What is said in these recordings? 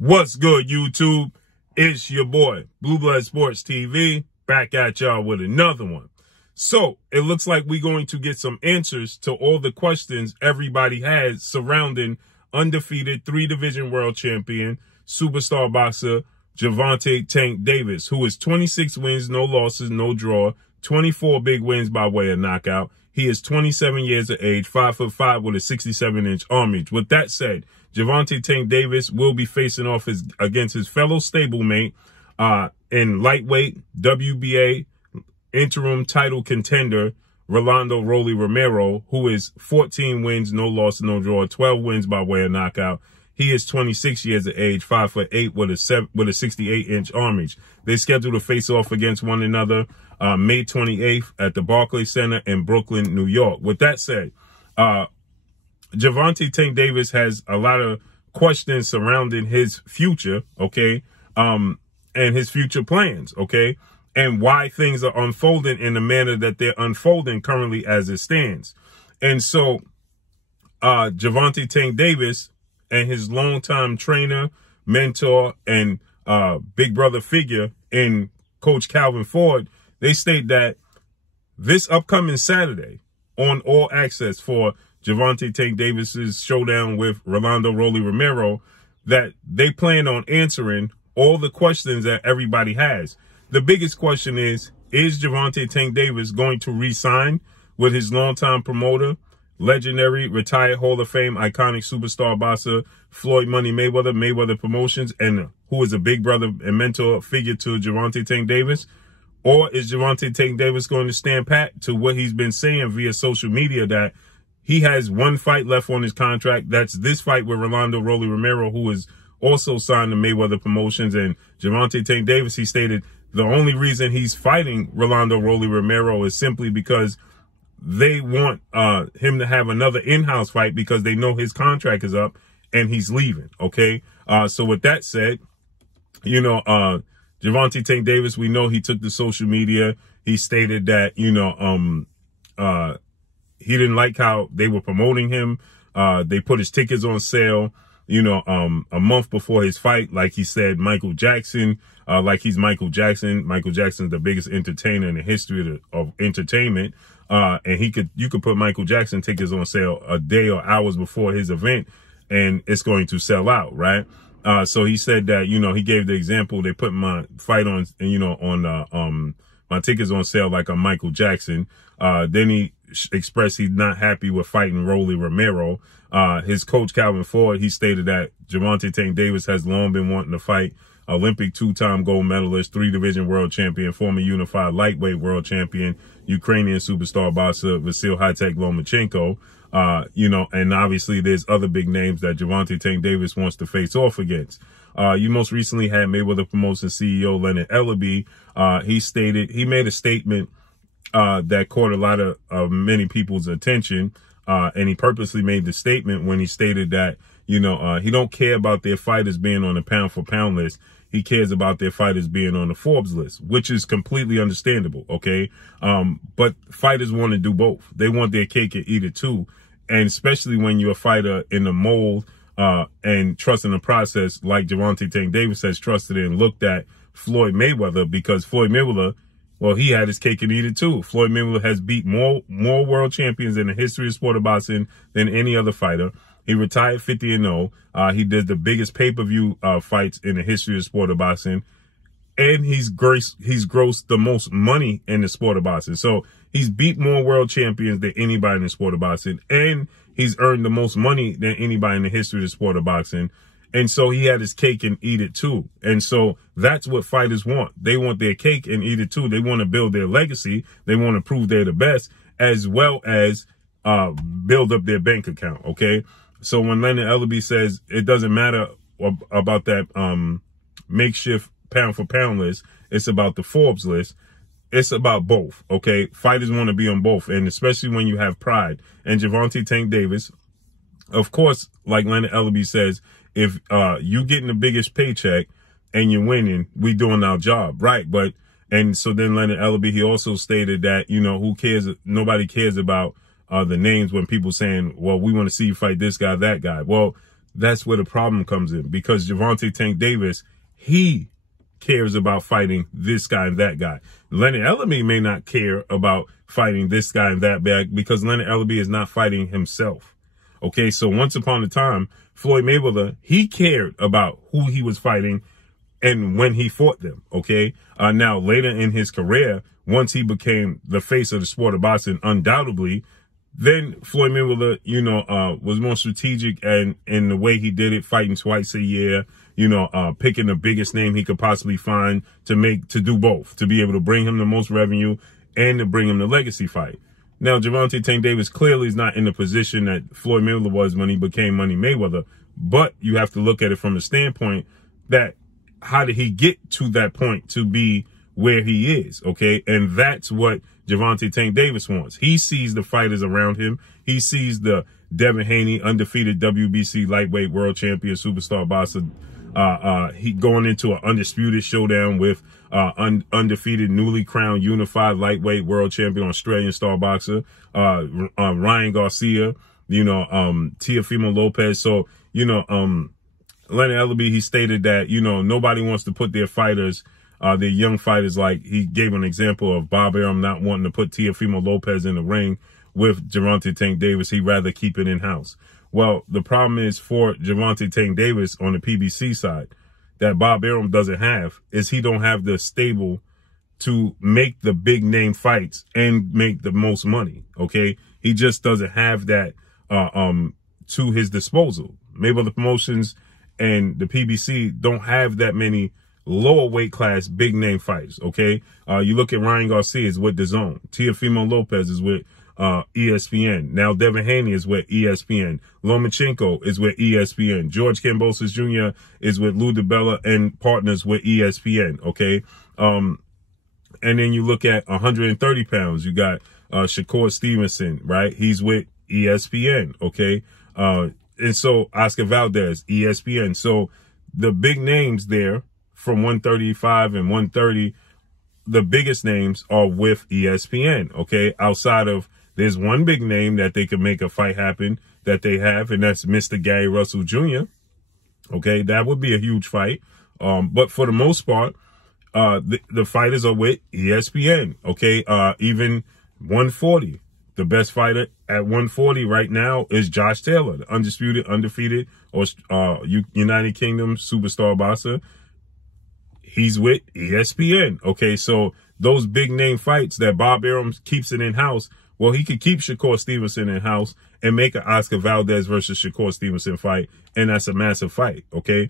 What's good, YouTube? It's your boy, Blue Blood Sports TV, back at y'all with another one. So, it looks like we're going to get some answers to all the questions everybody has surrounding undefeated 3-division world champion, superstar boxer, Gervonta "Tank" Davis, who is 26 wins, no losses, no draw, 24 big wins by way of knockout. He is 27 years of age, 5'5" with a 67-inch arm reach. With that said, Gervonta "Tank" Davis will be facing off against his fellow stablemate in lightweight WBA interim title contender Rolando "Romero," who is 14 wins, no loss, no draw, 12 wins by way of knockout. He is 26 years of age, 5'8" with a 68-inch arm reach. They scheduled to face off against one another May 28th at the Barclays Center in Brooklyn, New York. With that said, Gervonta "Tank" Davis has a lot of questions surrounding his future, okay, and his future plans, okay, and why things are unfolding in the manner that they're unfolding currently as it stands. And so, Gervonta "Tank" Davis and his longtime trainer, mentor, and big brother figure in Coach Calvin Ford, they state that this upcoming Saturday on All Access for Gervonta "Tank" Davis's showdown with Rolando "Romero, that they plan on answering all the questions that everybody has. The biggest question is Gervonta "Tank" Davis going to re-sign with his longtime promoter, legendary, retired Hall of Fame, iconic superstar boxer Floyd "Money" Mayweather, Mayweather Promotions, and who is a big brother and mentor figure to Gervonta "Tank" Davis? Or is Gervonta "Tank" Davis going to stand pat to what he's been saying via social media, that he has one fight left on his contract? That's this fight with Rolando Romero, who is also signed to Mayweather Promotions. And Gervonta "Tank" Davis, he stated the only reason he's fighting Rolando Romero is simply because they want him to have another in-house fight because they know his contract is up and he's leaving, okay? So with that said, you know, Gervonta "Tank" Davis, we know he took to social media. He stated that, you know, he didn't like how they were promoting him. They put his tickets on sale, you know, a month before his fight. Like he said, Michael Jackson, like he's Michael Jackson. Michael Jackson's the biggest entertainer in the history of entertainment. And you could put Michael Jackson tickets on sale a day or hours before his event, and it's going to sell out, right? So he said that, you know, he gave the example, they put my fight on, you know, on, my tickets on sale like I'm Michael Jackson. Then he expressed he's not happy with fighting Romero. His coach, Calvin Ford, he stated that Gervonta "Tank" Davis has long been wanting to fight Olympic 2-time gold medalist, 3-division world champion, former unified lightweight world champion, Ukrainian superstar boxer Vasil "High-Tech" Lomachenko. You know, and obviously there's other big names that Gervonta "Tank" Davis wants to face off against. You most recently had Mayweather Promotions CEO Leonard Ellaby. He made a statement that caught a lot of many people's attention. And he purposely made the statement when he stated that, you know, he don't care about their fighters being on the pound-for-pound list. He cares about their fighters being on the Forbes list, which is completely understandable, okay? But fighters want to do both. They want their cake and eat it too. And especially when you're a fighter in the mold and trusting the process like Gervonta "Tank" Davis has trusted and looked at Floyd Mayweather, because Floyd Mayweather, well, he had his cake and eat it too. Floyd Mayweather has beat more world champions in the history of sport of boxing than any other fighter. He retired 50-0. He did the biggest pay-per-view fights in the history of sport of boxing. And he's grossed the most money in the sport of boxing. So he's beat more world champions than anybody in the sport of boxing. And he's earned the most money than anybody in the history of the sport of boxing. And so he had his cake and eat it too. And so that's what fighters want. They want their cake and eat it too. They want to build their legacy. They want to prove they're the best, as well as build up their bank account, okay? So when Leonard Ellaby says it doesn't matter about that makeshift pound-for-pound list, it's about the Forbes list. It's about both, okay? Fighters want to be on both, and especially when you have pride. And Gervonta "Tank" Davis, of course, like Leonard Ellaby says, if you getting the biggest paycheck and you're winning, we doing our job, right? But, and so then Leonard Ellaby, he also stated that, you know, who cares? Nobody cares about the names when people saying, well, we want to see you fight this guy, that guy. Well, that's where the problem comes in, because Gervonta Tank Davis, he cares about fighting this guy and that guy. Leonard Ellerbe may not care about fighting this guy and that guy because Leonard Ellerbe is not fighting himself. Okay, so once upon a time, Floyd Mayweather, he cared about who he was fighting and when he fought them, okay? Now, later in his career, once he became the face of the sport of boxing, undoubtedly, then Floyd Mayweather, you know, was more strategic and in the way he did it, fighting twice a year, you know, picking the biggest name he could possibly find to do both, to be able to bring him the most revenue and to bring him the legacy fight. Now, Gervonta Tank Davis clearly is not in the position that Floyd Mayweather was when he became Money Mayweather, but you have to look at it from the standpoint that how did he get to that point to be where he is, okay? And that's what Gervonta Tank Davis wants. He sees the fighters around him. He sees the Devin Haney, undefeated WBC lightweight world champion, superstar boxer. He going into an undisputed showdown with undefeated, newly crowned, unified lightweight world champion, Australian star boxer, Ryan Garcia, you know, Teofimo Lopez. So, you know, Leonard Ellerbe, he stated that, you know, nobody wants to put their fighters, their young fighters, like he gave an example of Bob Arum not wanting to put Teofimo Lopez in the ring with Gervonta Tank Davis. He'd rather keep it in-house. Well, the problem is for Gervonta Tank Davis on the PBC side that Bob Arum doesn't have is he don't have the stable to make the big name fights and make the most money. Okay. He just doesn't have that, to his disposal. Mayweather Promotions and the PBC don't have that many lower weight class big name fights. Okay. You look at Ryan Garcia is with DAZN. Teofimo Lopez is with ESPN. Now Devin Haney is with ESPN. Lomachenko is with ESPN. George Kambosos Jr. is with Lou DiBella and partners with ESPN. Okay. And then you look at 130 pounds. You got Shakur Stevenson, right? He's with ESPN. Okay. And so Oscar Valdez, ESPN. So the big names there from 135 and 130, the biggest names are with ESPN. Okay. Outside of, there's one big name that they could make a fight happen that they have, and that's Mr. Gary Russell Jr. Okay. That would be a huge fight. But for the most part, the fighters are with ESPN. Okay. Even 140. The best fighter at 140 right now is Josh Taylor, the undefeated, or United Kingdom superstar boxer. He's with ESPN. Okay, so those big name fights that Bob Arum keeps it in-house, well, he could keep Shakur Stevenson in-house and make an Oscar Valdez versus Shakur Stevenson fight, and that's a massive fight, okay?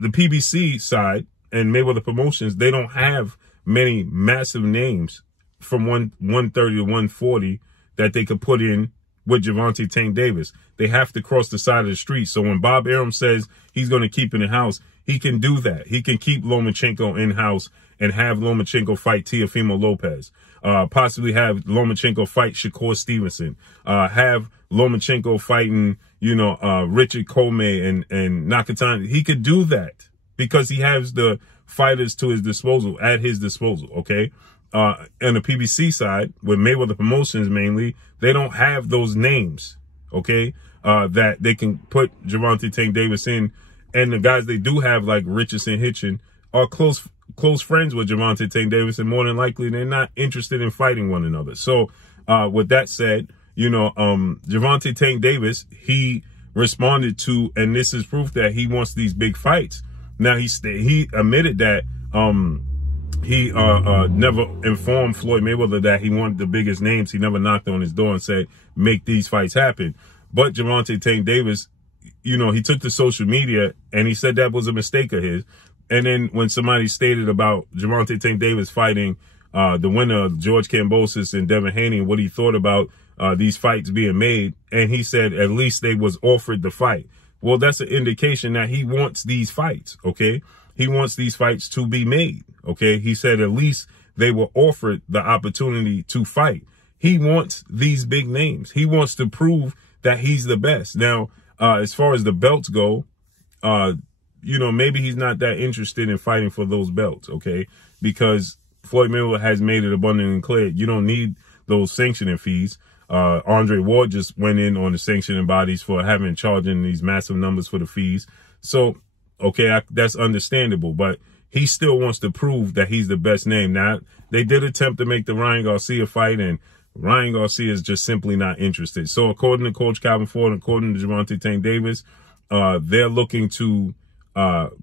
The PBC side and Mayweather Promotions, they don't have many massive names from 130 to 140 that they could put in with Gervonta Tank Davis. They have to cross the side of the street. So when Bob Arum says he's going to keep it in-house, he can do that. He can keep Lomachenko in-house and have Lomachenko fight Teofimo Lopez. Possibly have Lomachenko fight Shakur Stevenson. Have Lomachenko fighting, you know, Richard Coleman and Nakatani. He could do that because he has the fighters to his disposal, at his disposal, okay? On the PBC side, with Mayweather Promotions mainly, they don't have those names, okay, that they can put Gervonta Tank Davis in. And the guys they do have, like Richardson Hitchin, are close friends with Gervonta Tank Davis, and more than likely they're not interested in fighting one another. So with that said, you know, Gervonta Tank Davis, he responded to, and this is proof that he wants these big fights. Now he admitted that he never informed Floyd Mayweather that he wanted the biggest names. He never knocked on his door and said, make these fights happen. But Gervonta Tank Davis, you know, he took to social media and he said that was a mistake of his. And then when somebody stated about Gervonta Tank Davis fighting the winner of George Kambosos and Devin Haney and what he thought about these fights being made, and he said at least they was offered the fight. Well, that's an indication that he wants these fights, okay? He wants these fights to be made, okay? He said at least they were offered the opportunity to fight. He wants these big names. He wants to prove that he's the best. Now, as far as the belts go, you know, maybe he's not that interested in fighting for those belts, okay? Because Floyd Mayweather has made it abundantly clear you don't need those sanctioning fees. Andre Ward just went in on the sanctioning bodies for charging these massive numbers for the fees. So, okay, that's understandable, but he still wants to prove that he's the best name. Now, they did attempt to make the Ryan Garcia fight, and Ryan Garcia is just simply not interested. So according to Coach Calvin Ford, according to Gervonta Tank Davis, they're looking to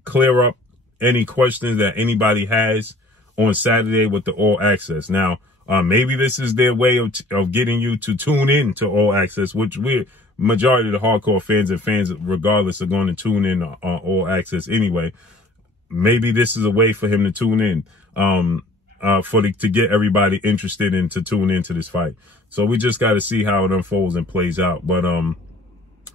clear up any questions that anybody has on Saturday with the All Access. Now, maybe this is their way of getting you to tune in to All Access, which majority of the hardcore fans and fans regardless are going to tune in on All Access anyway. Maybe this is a way for him to tune in, to get everybody interested in to tune into this fight. So we just got to see how it unfolds and plays out. But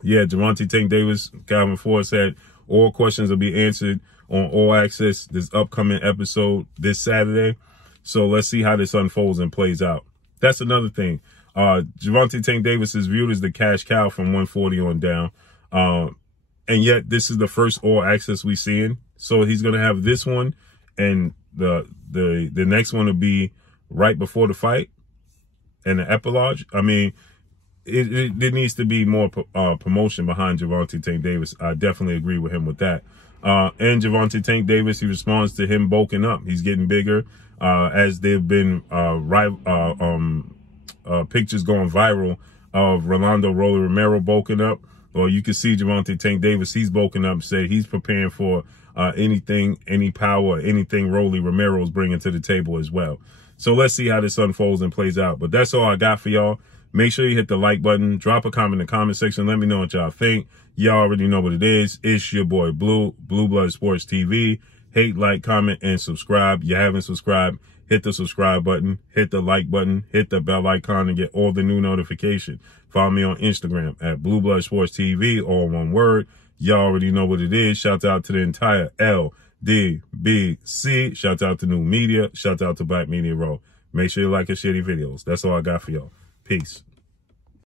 yeah, Gervonta Tank Davis, Calvin Ford said all questions will be answered on All Access this upcoming episode this Saturday. So let's see how this unfolds and plays out. That's another thing. Gervonta Tank Davis is viewed as the cash cow from 140 on down. And yet this is the first All Access we seeing. So he's going to have this one, and the next one will be right before the fight and the epilogue. I mean, there needs to be more promotion behind Gervonta Tank Davis. I definitely agree with him with that. And Gervonta Tank Davis, he responds to him bulking up. He's getting bigger as there've been pictures going viral of Rolando Romero bulking up. Or you can see Gervonta Tank Davis, he's bulking up, said he's preparing for anything, any power, anything Rolly Romero's bringing to the table as well. So let's see how this unfolds and plays out. But that's all I got for y'all. Make sure you hit the like button. Drop a comment in the comment section. Let me know what y'all think. Y'all already know what it is. It's your boy Blue Blood Sports TV. Hate, like, comment, and subscribe. You haven't subscribed, hit the subscribe button, hit the like button, hit the bell icon to get all the new notifications. Follow me on Instagram at Blue Blood Sports TV, all one word. Y'all already know what it is. Shout out to the entire LDBC. Shout out to New Media. Shout out to Black Media Row. Make sure you like and share the videos. That's all I got for y'all. Peace.